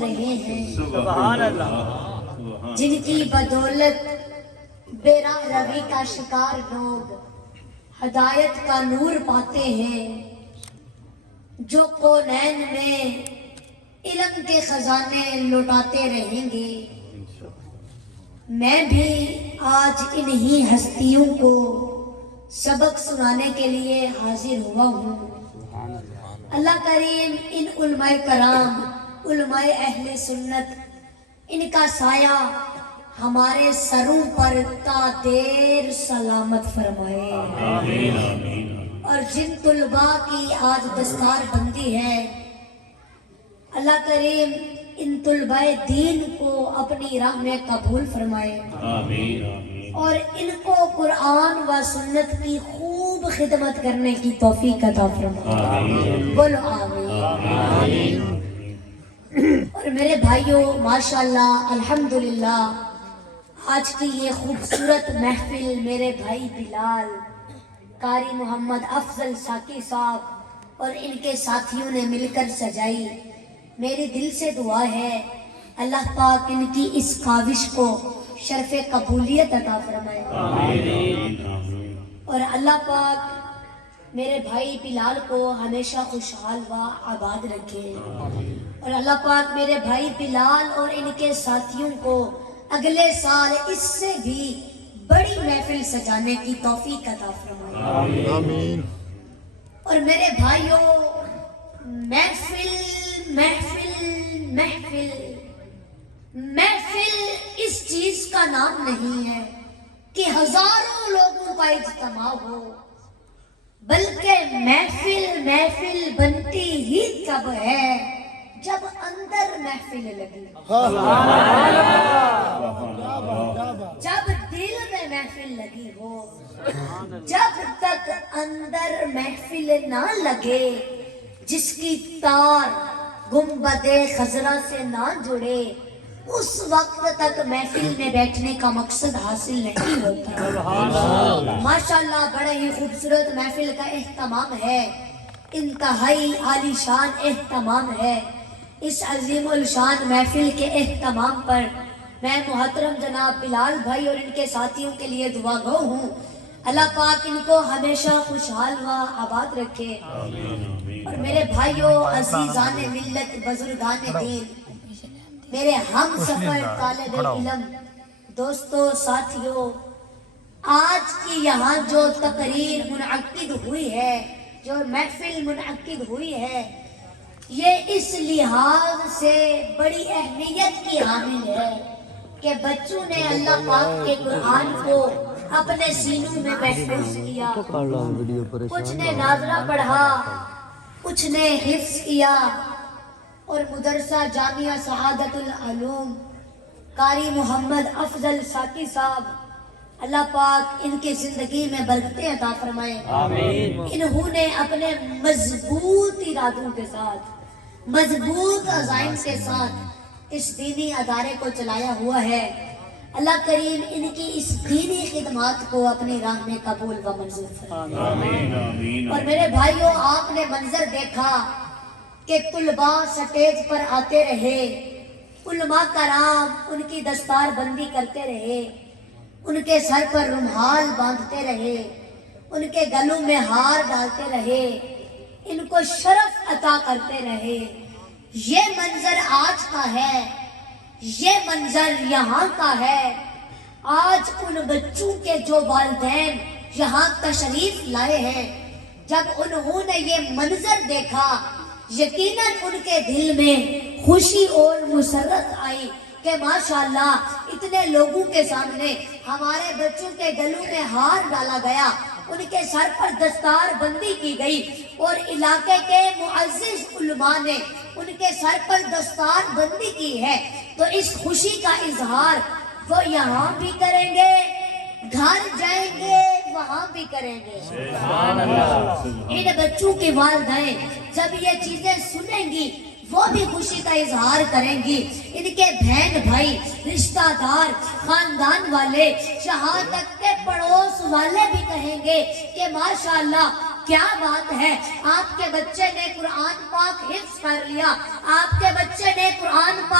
رہے ہیں، سبحان اللہ، جن کی بدولت بے راہ روی کا شکار لوگ ہدایت کا نور پاتے ہیں، جو کونین میں علم کے خزانے لٹاتے رہیں گے۔ میں بھی آج انہی ہستیوں کو سبق سنانے کے لیے حاضر ہوا ہوں۔ اللہ کریم ان علماء کرام، علماء اہل سنت، ان کا سایہ ہمارے سروں پر تا دیر سلامت فرمائے۔ اور جن طلباء کی آج دستار بندی ہے، اللہ کریم ان طلباء دین کو اپنی راہ میں قبول فرمائے اور ان کو قرآن و سنت کی خوب خدمت کرنے کی توفیق عطا فرمائے۔ بولو آمین۔ اور میرے بھائیوں، ماشاءاللہ الحمدللہ، آج کی یہ خوبصورت محفل میرے بھائی بلال، قاری محمد افضل ساکی صاحب اور ان کے ساتھیوں نے مل کر سجائی۔ میری دل سے دعا ہے اللہ پاک ان کی اس کاوش کو شرف قبولیت عطا فرمائے اور اللہ پاک میرے بھائی بلال کو ہمیشہ خوشحال و آباد رکھے اور اللہ پاک میرے بھائی بلال اور ان کے ساتھیوں کو اگلے سال اس سے بھی بڑی محفل سجانے کی توفیق عطا فرمائے۔ آمین۔ اور میرے بھائیوں، محفل محفل محفل محفل اس چیز کا نام نہیں ہے کہ ہزاروں لوگوں کا اجتماع ہو، بلکہ محفل محفل بنتی ہی تب ہے جب اندر محفل لگی، جب دل میں محفل لگی ہو۔ جب تک اندر محفل نہ لگے، جس کی تار گنبد خضرا سے نہ جڑے، اس وقت تک محفل میں بیٹھنے کا مقصد حاصل نہیں ہوتا۔ ماشاءاللہ بڑے ہی خوبصورت محفل کا اہتمام ہے، انتہائی عالی شان اہتمام ہے۔ اس عظیم الشان محفل کے اہتمام پر میں محترم جناب بلال بھائی اور ان کے ساتھیوں کے لیے دعا گو ہوں، اللہ پاک ان کو ہمیشہ خوشحال و آباد رکھے۔ اور میرے بھائیوں، عزیزان ملت، بزرگان دین، میرے ہم سفر طالب علم، دوستوں، ساتھیوں، آج کی یہاں جو تقریر منعقد ہوئی ہے، جو محفل منعقد ہوئی ہے، یہ اس لحاظ سے بڑی اہمیت کی حامل ہے کہ بچوں نے اللہ پاک کے قرآن کو اپنے سینوں میں محفوظ کیا، کچھ نے ناظرہ پڑھا، کچھ نے حفظ کیا، اور مدرسہ جامعہ سعادت العلوم قاری محمد افضل ساکی صاحب، اللہ پاک ان کی زندگی میں برکتیں عطا فرمائے۔ انہوں نے اپنے مضبوط ارادوں کے ساتھ، مضبوط عزائم کے ساتھ اس دینی ادارے کو چلایا ہوا ہے۔ اللہ کریم ان کی اس دینی خدمات کو اپنی راہ میں قبول و منظور فرمائے۔ اور میرے بھائیوں، آپ نے منظر دیکھا کہ طلباء سٹیج پر آتے رہے، علماء کرام ان کی دستار بندی کرتے رہے، ان کے سر پر رومال باندھتے رہے، ان کے گلوں میں ہار ڈالتے رہے، ان کو شرف عطا کرتے رہے۔ یہ منظر آج کا ہے، یہ منظر یہاں کا ہے۔ آج ان بچوں کے جو والدین یہاں تشریف لائے ہیں، جب انہوں نے یہ منظر دیکھا، یقیناً ان کے دل میں خوشی اور مسرت آئی کہ ماشاءاللہ اتنے لوگوں کے سامنے ہمارے بچوں کے گلوں میں ہار ڈالا گیا، ان کے سر پر دستار بندی کی گئی، اور علاقے کے معزز علماء نے ان کے سر پر دستار بندی کی ہے۔ تو اس خوشی کا اظہار وہ یہاں بھی کریں گے، گھر جائیں گے وہاں بھی کریں گے۔ ان بچوں کے والدین جب یہ چیزیں سنیں گی، وہ بھی خوشی کا اظہار کریں گی۔ ان کے بہن بھائی، رشتہ دار، خاندان والے، یہاں تک کہ پڑوس والے بھی کہیں گے کہ ماشاءاللہ کیا بات ہے، آپ کے بچے نے قرآن پاک حفظ کر لیا، آپ کے بچے نے قرآن پاک